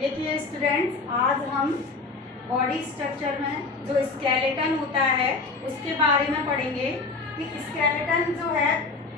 देखिए स्टूडेंट्स, आज हम बॉडी स्ट्रक्चर में जो स्केलेटन होता है उसके बारे में पढ़ेंगे कि स्केलेटन जो है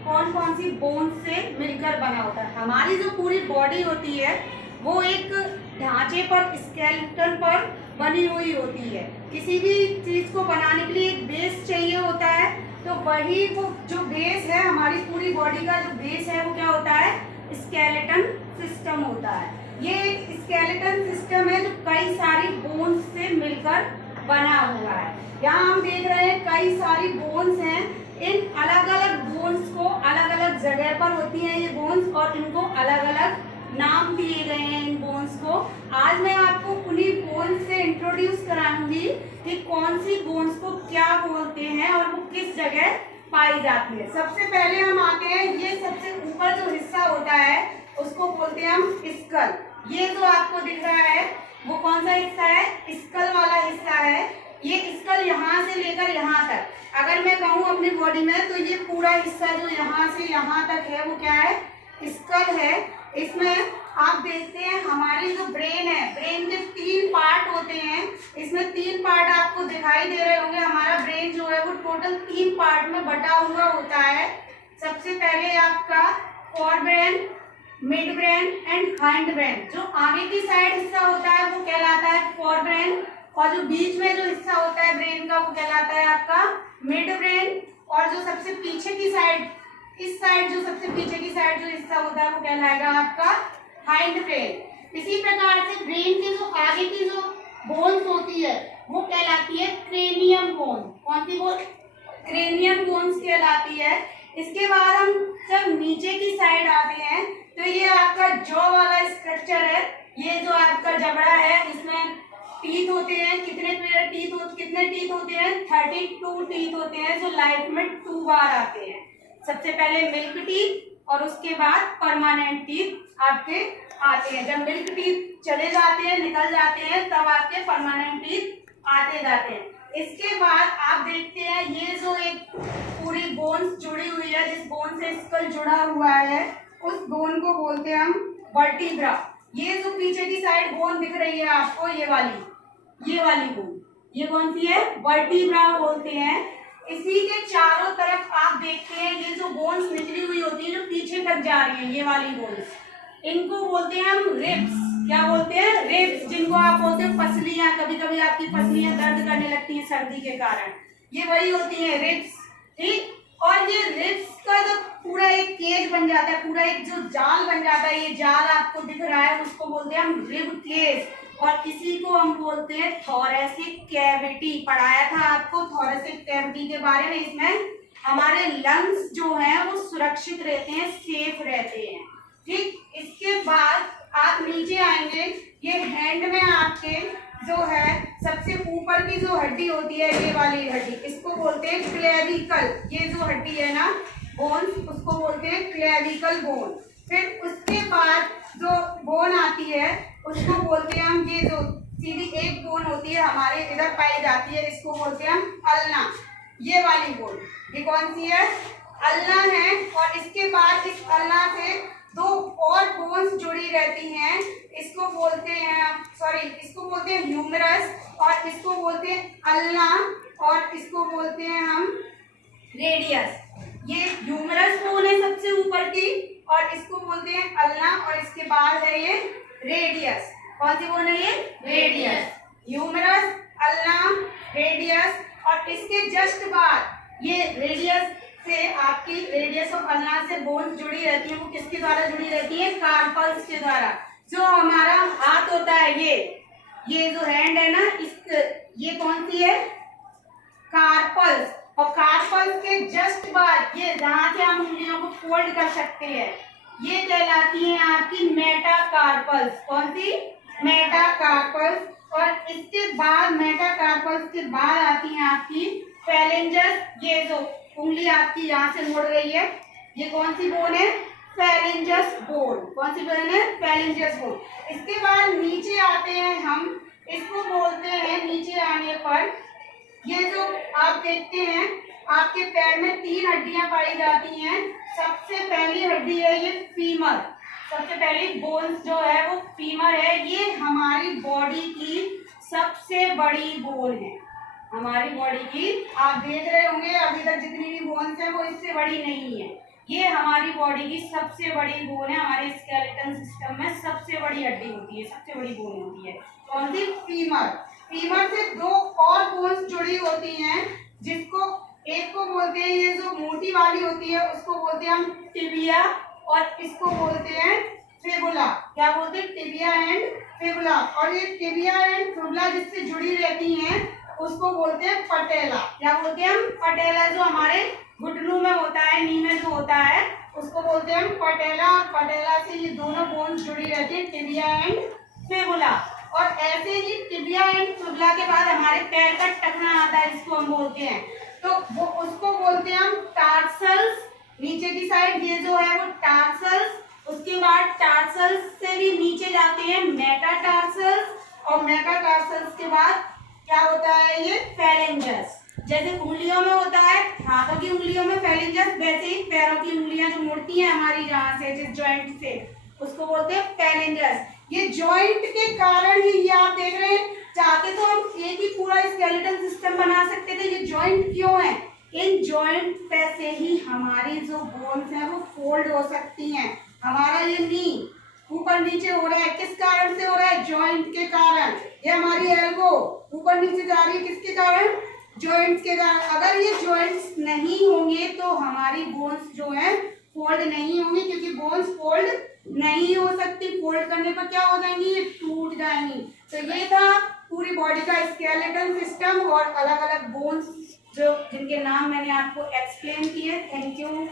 कौन कौन सी बोन्स से मिलकर बना होता है। हमारी जो पूरी बॉडी होती है वो एक ढांचे पर, स्केलेटन पर बनी हुई होती है। किसी भी चीज़ को बनाने के लिए एक बेस चाहिए होता है, तो वही वो जो बेस है, हमारी पूरी बॉडी का जो बेस है वो क्या होता है, स्केलेटन सिस्टम होता है। ये एक स्केलेटन सिस्टम है जो कई सारी बोन्स से मिलकर बना हुआ है। यहाँ हम देख रहे हैं कई सारी बोन्स हैं। इन अलग अलग बोन्स को अलग अलग जगह पर होती हैं ये बोन्स, और इनको अलग अलग नाम दिए गए हैं इन बोन्स को। आज मैं आपको उन्हीं बोन्स से इंट्रोड्यूस कराऊंगी कि कौन सी बोन्स को क्या बोलते हैं और वो किस जगह पाई जाती है। सबसे पहले हम आते हैं, ये सबसे ऊपर जो हिस्सा होता है उसको बोलते हैं हम स्कल। ये जो आपको दिख रहा है वो कौन सा हिस्सा है, स्कल वाला हिस्सा है। ये स्कल यहाँ से लेकर यहाँ तक, अगर मैं कहूँ अपनी बॉडी में, तो ये पूरा हिस्सा जो यहाँ से यहाँ तक है वो क्या है, स्कल है। इसमें आप देखते हैं हमारी जो ब्रेन है, ब्रेन के 3 पार्ट होते हैं। इसमें 3 पार्ट आपको दिखाई दे रहे होंगे। हमारा ब्रेन जो है वो टोटल 3 पार्ट में बटा हुआ होता है। सबसे पहले आपका fore brain, mid brain and hind brain. जो आगे की साइड हिस्सा होता है वो कहलाता है फोर ब्रेन, और जो बीच में जो हिस्सा होता है ब्रेन का वो कहलाता है आपका मिड ब्रेन, और जो सबसे पीछे की साइड, इस साइड जो सबसे पीछे की साइड जो हिस्सा होता है वो कहलाएगा आपका हाइंड ब्रेन। इसी प्रकार से ब्रेन के जो आगे की जो बोन्स होती है वो कहलाती है क्रेनियम बोन। कौन सी बोन, क्रेनियम बोन्स कहलाती है। इसके बाद हम जब नीचे की साइड आते हैं तो ये आपका जॉ वाला स्ट्रक्चर है। ये जो आपका जबड़ा है इसमें टीथ होते हैं। कितने टीथ होते हैं, 32 टीथ होते हैं, जो लाइफ में 2 बार आते हैं। सबसे पहले मिल्क टीथ और उसके बाद परमानेंट टीथ आपके आते हैं। जब मिल्क टीथ चले जाते हैं, निकल जाते हैं, तब आपके परमानेंट टीथ आते जाते हैं। इसके बाद आप देखते हैं ये जो एक पूरी बोन्स जुड़ी हुई है, जिस बोन से स्कल जुड़ा हुआ है उस बोन को बोलते हैं हम वर्टिब्रा। ये जो पीछे की साइड बोन दिख रही है आपको, ये वाली बोन, ये कौन सी है, वर्टिब्रा बोलते हैं। इसी के चारों तरफ आप देखते हैं ये जो बोन्स निकली हुई होती है, जो पीछे तक जा रही है, ये वाली बोन्स, इनको बोलते हैं हम रिब्स। क्या बोलते हैं, रिब्स, जिनको आप बोलते हैं पसलियां। कभी कभी आपकी पसलियां दर्द करने लगती हैं सर्दी के कारण, ये वही होती है रिब्स, ठीक। और ये रिब्स का जो पूरा एक केज बन जाता है, पूरा एक जो जाल बन जाता है, ये जाल आपको दिख रहा है, उसको बोलते हैं हम रिब केज, और इसी को हम बोलते हैं थोरेसिक कैविटी। पढ़ाया था आपको थोरेसिक कैविटी के बारे में। इसमें हमारे लंग्स जो हैं वो सुरक्षित रहते हैं, सेफ रहते हैं, ठीक। इसके बाद आप नीचे आएंगे, ये हैंड में आपके जो है सबसे ऊपर की जो हड्डी होती है, ये वाली हड्डी, इसको बोलते हैं क्लेविकल। ये जो हड्डी है ना बोन, उसको बोलते हैं क्लेविकल बोन। फिर उसके बाद जो बोन आती है उसको बोलते हैं हम, ये जो सीधी एक बोन होती है हमारे इधर पाई जाती है, इसको बोलते हैं हम अल्ना। ये वाली बोन, ये कौन सी है, अल्ना है। और इसके बाद इस अल्ना से 2 और बोन्स जुड़ी रहती हैं, इसको बोलते हैं, इसको बोलते हैं ह्यूमरस, और इसको बोलते हैं अल्ना, और इसको बोलते हैं हम रेडियस। ये ह्यूमरस बोन है सबसे ऊपर की, और इसको बोलते हैं अल्ना, और इसके बाद है ये रेडियस। कौन सी बोन है ये, रेडियस, ह्यूमरस, अल्ना, रेडियस। और इसके जस्ट बाद ये रेडियस से आपकी, रेडियस और अल्ना से बोन्स जुड़ी रहती है। वो किसके द्वारा जुड़ी रहती है, कार्पल्स के द्वारा। जो हमारा हाथ होता है, ये जो हैंड है ना, ये कौन सी है, कार्पल्स। और कार्पल्स के जस्ट बाद ये जहां से हम उंगलियों को फोल्ड कर सकते हैं, ये कहलाती है आपकी मेटाकार्पल्स। कौन सी, मेटाकार्पल्स। और इसके बाद मेटाकार्पल्स के बाद आती है आपकी फेलेंजस। ये जो उंगली आपकी यहाँ से मुड़ रही है, ये कौन सी बोन है, फेलेंजस बोन। कौन सी बोन है, फेलेंजस बोन। इसके बाद नीचे आते हैं हम, इसको बोलते हैं, नीचे आने पर ये जो आप देखते हैं आपके पैर में 3 हड्डियां पाई जाती हैं। सबसे पहली हड्डी है ये फीमर, सबसे पहली बोन्स जो है वो फीमर है। ये हमारे हमारी बॉडी की सबसे बड़ी बोन है। हमारी बॉडी की आप देख रहे होंगे अभी तक जितनी भी बोन्स है वो इससे बड़ी नहीं है। ये हमारी बॉडी की सबसे बड़ी बोन है। हमारे स्केलेटन सिस्टम में सबसे बड़ी हड्डी होती है, सबसे बड़ी बोन होती है। कौन सी? फीमर। फीमर से दो और बोन्स जुड़ी होती हैं, जिसको एक को बोलते हैं, ये जो मोटी वाली होती है उसको बोलते हैं हम टिबिया, और इसको बोलते हैं फिबुला। क्या बोलते हैं? Tibia and fibula. और ये टिबिया एंड फिबुला जिससे जुड़ी रहती हैं उसको बोलते हैं पटेला। क्या बोलते हैं हम? पटेला। जो हमारे घुटनों में होता है, नी में जो होता है उसको बोलते हैं हम पटेला। और पटेला से ये दोनों बोन्स जुड़ी रहती है, टिबिया एंड फिबुला। और ऐसे ही टिबिया एंड फिबुला के बाद हमारे पैर का टखना आता है जिसको हम बोलते हैं, तो वो उसको बोलते हैं हम टार्सल्स। नीचे की साइड ये जो है वो टार्सल्स। उसके बाद टार्सल्स से भी नीचे जाते हैं मेटाटार्सल्स, और मेटाटार्सल्स के बाद क्या होता है? ये फेलेंजस। जैसे उंगलियों में होता है, हाथों की उंगलियों में फेलेंजस, वैसे ही पैरों की उंगलियां जो मुड़ती हैं हमारी जहाँ से, जिस जॉइंट से, उसको बोलते हैं फेलेंजस। ये जॉइंट के कारण ही ये आप देख रहे हैं, चाहते तो हम एक ही पूरा स्केलेटन सिस्टम बना सकते थे। ये जॉइंट क्यों है? इन जॉइंट पे से ही हमारी जो बोन्स हैं वो फोल्ड हो सकती हैं। हमारा ये नी ऊपर नीचे हो रहा है, किस कारण से हो रहा है? जॉइंट के कारण। ये हमारी एल्बो ऊपर नीचे जा रही है, किसके कारण? जॉइंट्स के कारण। अगर ये जॉइंट्स नहीं होंगे तो हमारी बोन्स जो है फोल्ड नहीं होंगी, क्योंकि बोन्स फोल्ड नहीं हो सकती। फोल्ड करने पर क्या हो जाएंगी? ये टूट जाएंगी। तो ये था पूरी बॉडी का स्केलेटल सिस्टम और अलग अलग बोन्स जो जिनके नाम मैंने आपको एक्सप्लेन किए। Thank you.